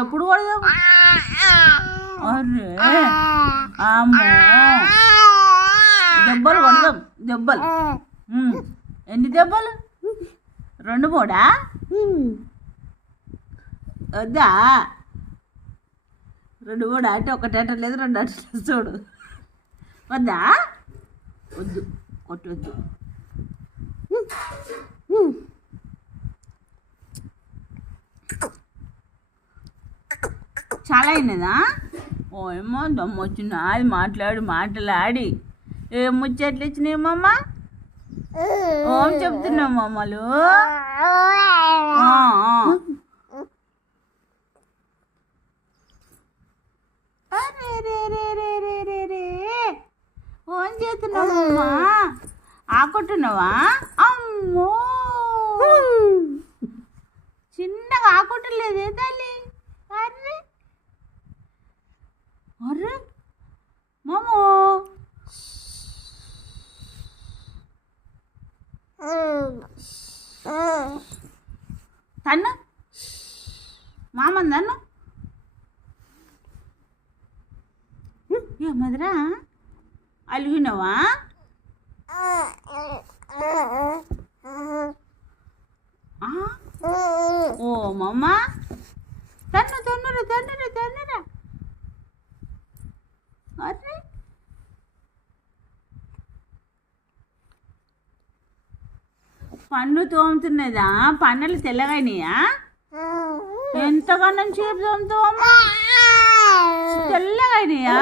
ఎప్పుడు కొడదాం? అరే అమ్మో, దెబ్బలు కొడదాం, దెబ్బలు. ఎన్ని దెబ్బలు? 2 3 వద్దా? 2 3 అంటే ఒకటి అట్టలేదు, 2 అట్టలేదు. చూడు, వద్దా? వద్దు, కొట్టొద్దు. చాలా అయినదా? ఓ ఏమో దమ్మ వచ్చింది. అది మాట్లాడి ఏం ముచ్చట్లు ఇచ్చినాయమ్మమ్మ? ఓం చెప్తున్నావు మమ్మలు. ఓం చేస్తున్నావమ్మా? ఆకొట్టున్నావా? అమ్మో, చిన్నగా ఆకొట్టలేదే తల్లి. అర్రే అర్రే మామో, తన్ను మామని తన్ను. ఏమదిరా, అలిగినవా? ఓ మమ్మ, తన్నురా. అరే పన్ను తోముతున్నదా? పన్నులు తెల్లగానియా? ఎంతగానో సేపు తోముతావమ్మా? తెల్లగానియా?